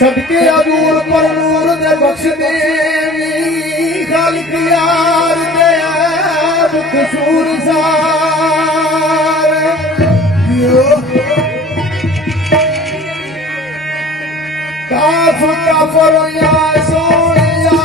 صدقے حضور پر نور دے بخش دیوی خالق یار دے عیب قصور سار کاف کافر یا سونے یا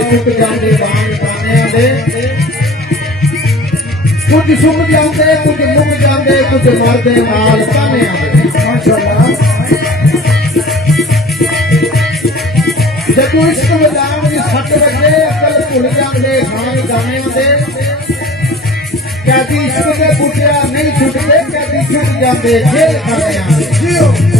کے چک جاندے بانگ تانیاں دے کچھ سک جاندے کچھ مک جاندے کچھ مردے نال تانیاں دے ماشاءاللہ جدو عشق وجام دی سٹ وجے عقل بھل جاندے گانے گانیاں دے قیدی عشق دے بوٹیا نہیں چھٹتے قیدی چھٹ جاندے جیل خانیاں دے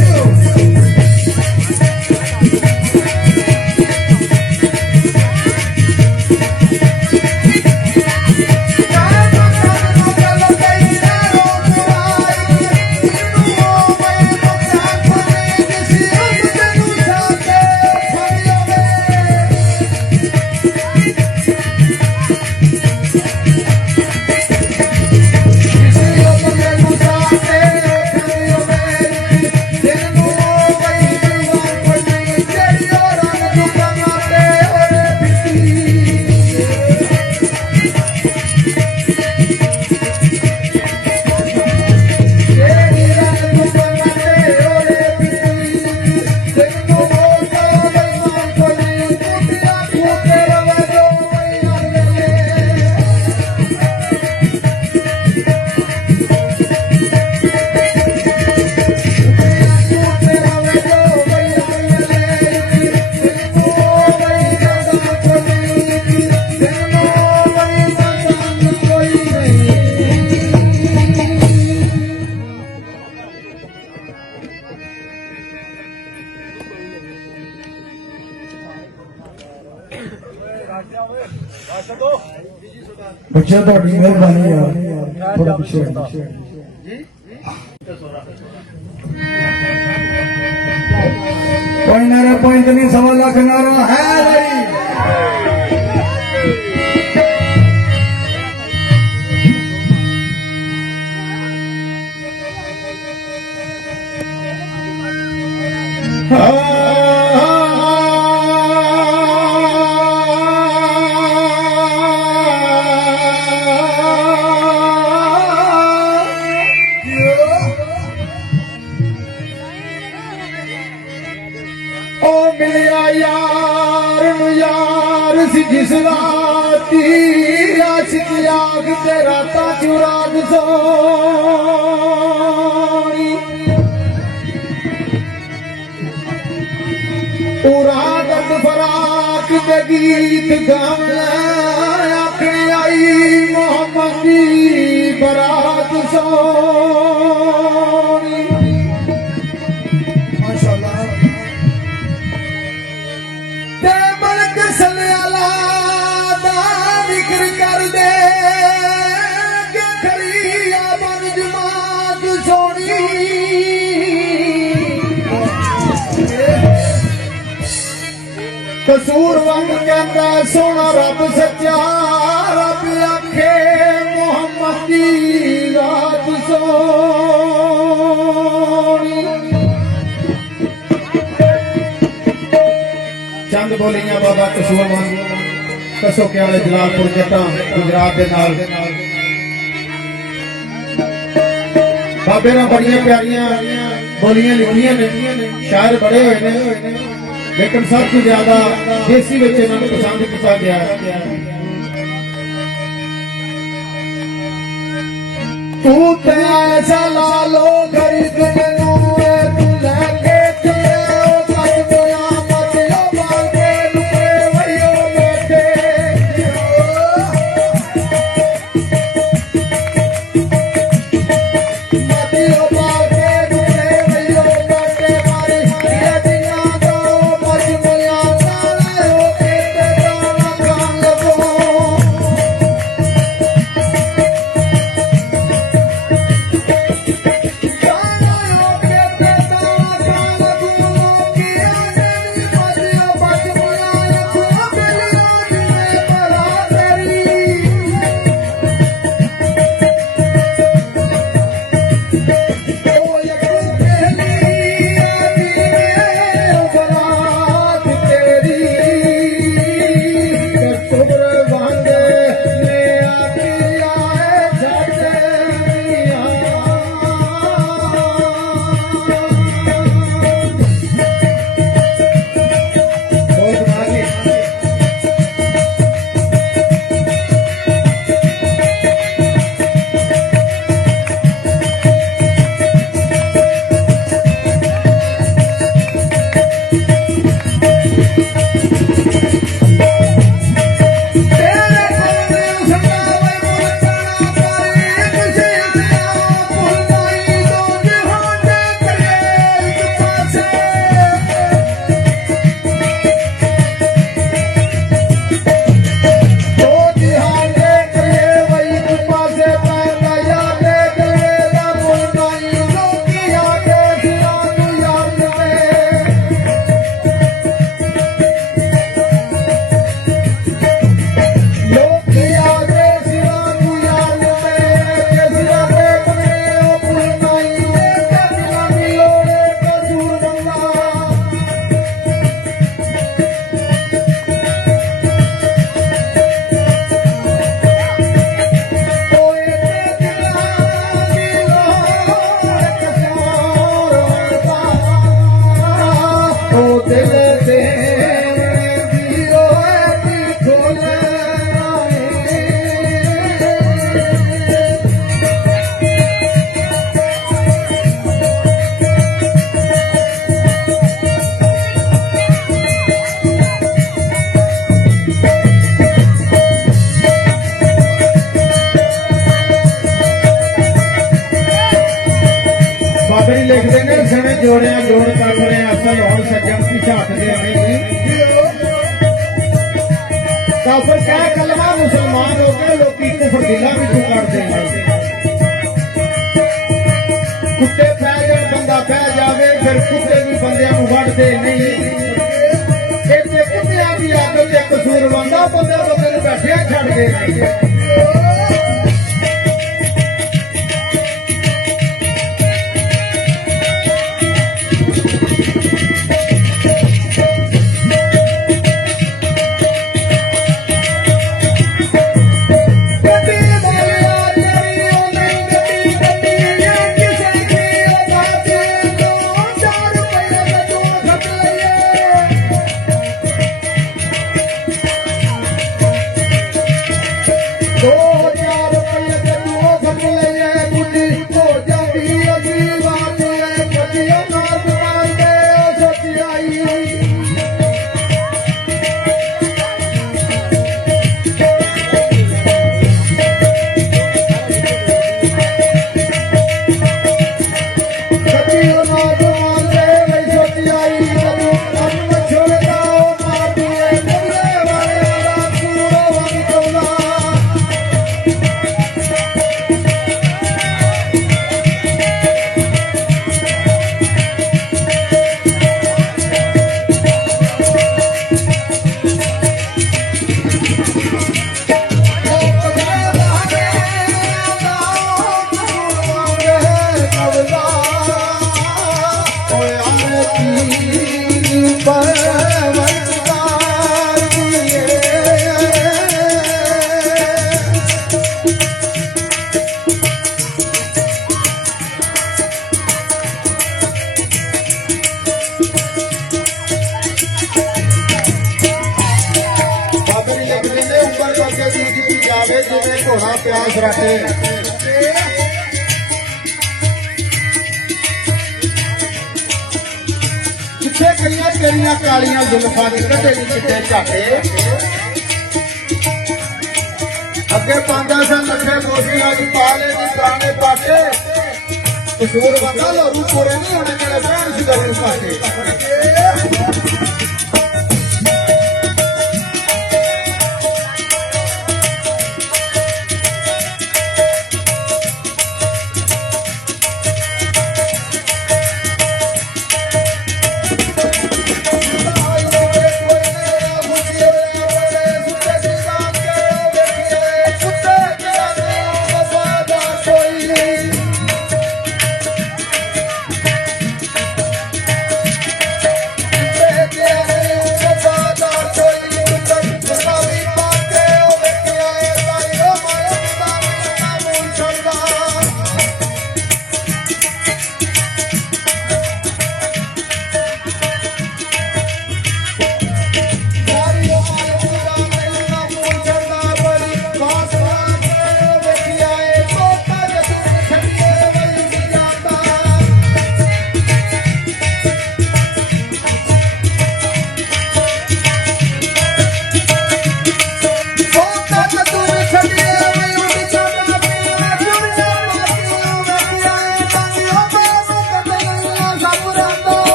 بچہ تھوڑی مہربانی یار تھوڑا پیچھے کوئی نعرہ پوائنٹ نہیں 1.25 لاکھ نعرہ ہے بھائی جس راتی عاشق آگ تے راتا چراغ سونی ارادت فراق دے گیت گانا آخری آئی محمد دی برات سونی ماشاءاللہ تے ملک صلی اللہ کر دے کہ کھڑی آبن جماعت سونی قصور وانگ کہندا سونا رب سچا رب آکھے محمد دی ذات سونی چند بولیاں بابا قصور وانگ کسوکے والے جلال پور جٹاں گجرات دے نال بابے نے بڑیاں پیاریاں بولیاں لکھیاں نے شاعر بڑے ہوئے نے لیکن سب تو زیادہ دیسی وچ انہاں نوں پسند کیتا گیا تو تے ایسا لالو غریب مینوں تو لے کے ਬਾਬੇ ਜੀ ਲਿਖਦੇ ਨੇ ਸਣੇ ਜੋੜਿਆ ਜੋੜ ਕਰਦੇ ਅਸਲ ਹੁਣ ਸੱਜਣ ਦੀ ਝਾਟ ਦੇ ਨਹੀਂ ਕਾਫਰ ਕਹਿ ਕਲਮਾ ਮੁਸਲਮਾਨ ਹੋ ਗਏ ਲੋਕੀ ਕੁਫਰ ਦਿਲਾਂ ਵਿੱਚੋਂ ਕੱਢਦੇ ਨੇ ਕੁੱਤੇ ਪੈ ਜਾਣ ਬੰਦਾ ਪੈ ਜਾਵੇ ਫਿਰ ਕੁੱਤੇ ਵੀ ਬੰਦਿਆਂ ਨੂੰ ਵੱਢਦੇ ਨਹੀਂ ਇੱਥੇ ਕੁੱਤਿਆਂ ਦੀ ਆਦਤ ਤੇ ਕਸੂਰ ਬੰਦਾ ਬੰਦੇ ਨੂੰ ਬੈਠਿਆ ਛੱਡਦੇ ਨਹੀਂ ਜਿਵੇਂ ਘੋੜਾ ਪਿਆਸ ਰੱਖੇ ਕਿੱਥੇ ਕਈਆਂ ਤੇਰੀਆਂ ਕਾਲੀਆਂ ਜ਼ੁਲਫਾਂ ਦੇ ਕੱਢੇ ਦੀ ਕਿਤੇ ਝਾਟੇ ਅੱਗੇ ਪਾਉਂਦਾ ਸਾਂ ਲੱਖੇ ਗੋਸੀ ਅੱਜ ਪਾਲੇ ਦੀ ਪੁਰਾਣੇ ਪਾਟੇ ਕਸੂਰ ਬੰਦਾ ਲੋਰੂ ਪੂਰੇ ਨਹੀਂ ਹੋਣੇ ਜਿਹੜੇ ਭੈਣ ਸੀ ਗਰੂ ਪਾਟੇ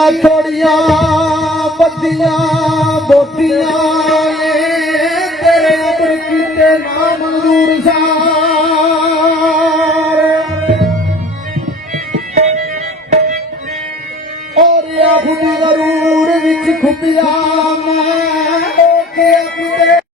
ਦੀਆਂ ਥੋੜੀਆਂ ਬੱਦੀਆਂ ਬੋਟੀਆਂ ਨੇ ਤੇਰੇ ਅਮਰ ਕੀਤੇ ਨਾ ਮਨਜ਼ੂਰ ਸਾਰ ਔਰ ਆਖਦੀ ਗਰੂਰ ਵਿੱਚ ਖੁੱਬਿਆ ਮੈਂ